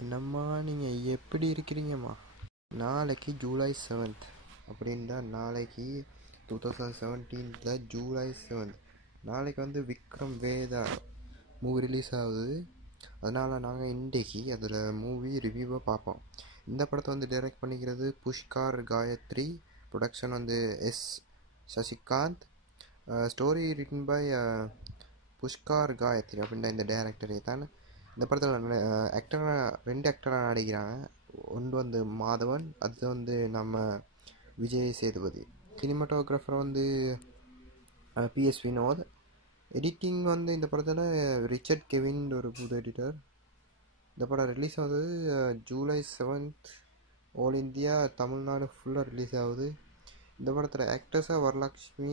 என்னம்மா நீங்கள் எப்படி இருக்கிறீங்கம்மா? நாளைக்கு ஜூலை 7th அப்படின்னா நாளைக்கு 2017 ஜூலை 7th நாளைக்கு வந்து விக்ரம் வேதா மூவி ரிலீஸ் ஆகுது. அதனால் நாங்கள் இன்றைக்கி அதில் மூவி ரிவ்யூவை பார்ப்போம். இந்த படத்தை வந்து டைரக்ட் பண்ணிக்கிறது புஷ்கார் காயத்ரி, ப்ரொடக்ஷன் வந்து S Sasikanth, story written by Pushkar Gayathri அப்படின்ற இந்த டைரக்டரே தான். இந்த படத்தில் ரெண்டு ஆக்டராக நடிக்கிறாங்க. ஒன்று வந்து மாதவன், அது வந்து நம்ம விஜய் சேதுபதி. சினிமாட்டோகிராஃபர் வந்து பிஎஸ் வினோத். எடிட்டிங் வந்து இந்த படத்தில் ரிச்சர்ட் கெவின் ஒரு புது எடிட்டர். இந்த படம் ரிலீஸ் ஆகுது July 7th all India, Tamil Nadu ஃபுல்லாக ரிலீஸ் ஆகுது. இந்த படத்தில் ஆக்டர்ஸாக வரலக்ஷ்மி,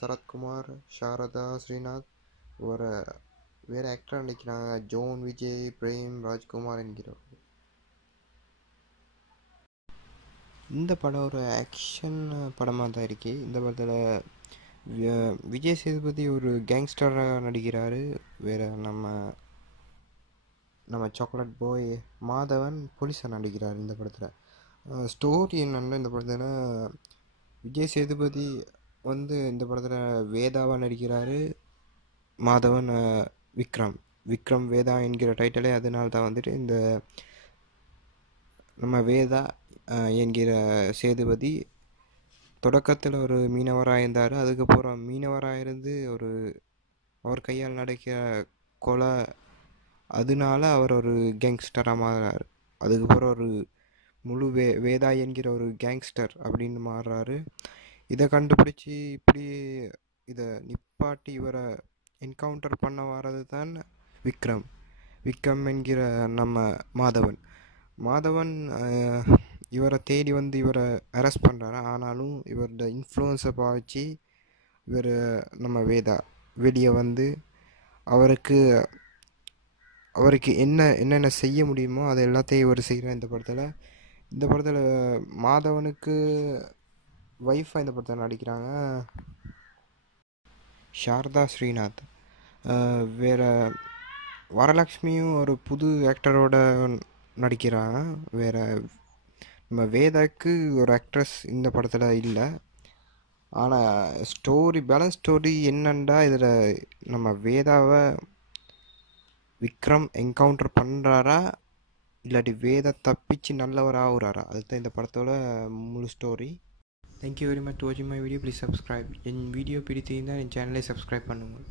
சரத்குமார், சாரதா, ஸ்ரீநாத், வேறு ஆக்டராக நடிக்கிறாங்க ஜோன் விஜய், பிரேம், ராஜ்குமார் என்கிறவர். இந்த படம் ஒரு ஆக்ஷன் படமாக தான் இருக்கு. இந்த படத்தில் விஜய் சேதுபதி ஒரு கேங்ஸ்டராக நடிக்கிறாரு. வேறு நம்ம சாக்லேட் பாய் மாதவன் போலீஸாக நடிக்கிறார். இந்த படத்தில் ஸ்டோரி என்னென்னா, இந்த படத்தில் விஜய் சேதுபதி வந்து இந்த படத்தில் வேதாவாக நடிக்கிறாரு. மாதவன் விக்ரம் வேதா என்கிற டைட்டிலே அதனால தான் வந்துட்டு இந்த நம்ம வேதா என்கிற சேதுபதி தொடக்கத்தில் ஒரு மீனவராக இருந்தார். அதுக்கப்புறம் மீனவராக இருந்து அவர் கையால் நடக்கிற கொலை, அதனால அவர் ஒரு கேங்ஸ்டராக மாறுறாரு. அதுக்கப்புறம் ஒரு முழு வேதா என்கிற ஒரு கேங்ஸ்டர் அப்படின்னு மாறுறாரு. இதை கண்டுபிடிச்சி இப்படி இதை நிப்பாட்டி இவரை என்கவுண்டர் பண்ண வர்றது தான் விக்ரம் என்கிற நம்ம மாதவன் இவரை தேடி வந்து இவரை அரெஸ்ட் பண்ணுறாரு. ஆனாலும் இவரோட இன்ஃப்ளூயன்ஸை பாவிச்சு இவர் நம்ம வேதா வெளியே வந்து அவருக்கு என்னென்ன செய்ய முடியுமோ அதை எல்லாத்தையும் இவர் செய்கிறார். இந்த படத்தில் மாதவனுக்கு ஒய்ஃபாக இந்த படத்தில் நடிக்கிறாங்க சாரதா, ஸ்ரீநாத். வேறு வரலக்ஷ்மியும் ஒரு புது ஆக்டரோட நடிக்கிறாங்க. வேறு நம்ம வேதாக்கு ஒரு ஆக்ட்ரஸ் இந்த படத்தில் இல்லை. ஆனால் பேலன்ஸ் ஸ்டோரி என்னண்டா, இதில் நம்ம வேதாவை விக்ரம் என்கவுண்டர் பண்ணுறாரா இல்லாட்டி வேதா தப்பிச்சு நல்லவராக ஆகுறாரா, அதுதான் இந்த படத்தோட முழு ஸ்டோரி. தேங்க்யூ வெரி மச் வாட்சிங் my video. Please subscribe. N video பிடித்திருந்தால் என் சேனலை சப்ஸ்கிரைப் பண்ணுங்கள்.